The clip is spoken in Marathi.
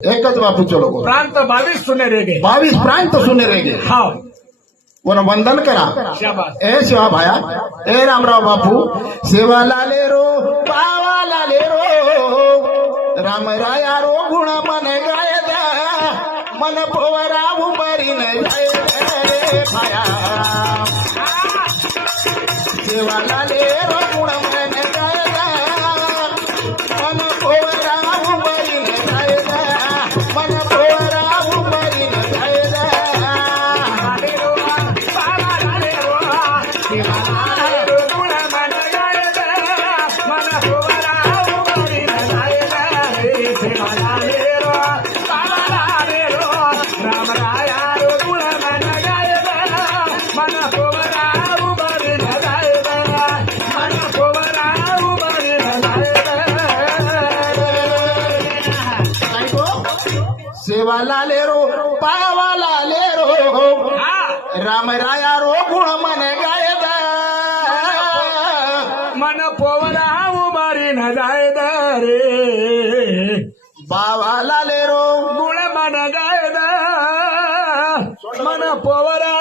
एकच बापूचे लोक प्रांत 22 सुने रेगे 22 प्रांत सुने रेगे हा कोण वंदन करा शाबास ए शिवा भाया ए रामराव बापू सेवा लाले रो पावा लाले रो राम राया रो गुण मन गायदा मन पोवरा उमरी न जाय भाया सेवा लाले रो गुण मन गायदा मन पोवरा उमरी न जायदा मन पोवरा उमरी न जायदा सेवा लाले रो पावा लाले रो राम राया रो गुण मन गायदा मन पोवरा उमारी न जायद रे पावा लाले रो गुण मन गायद मन पोवरा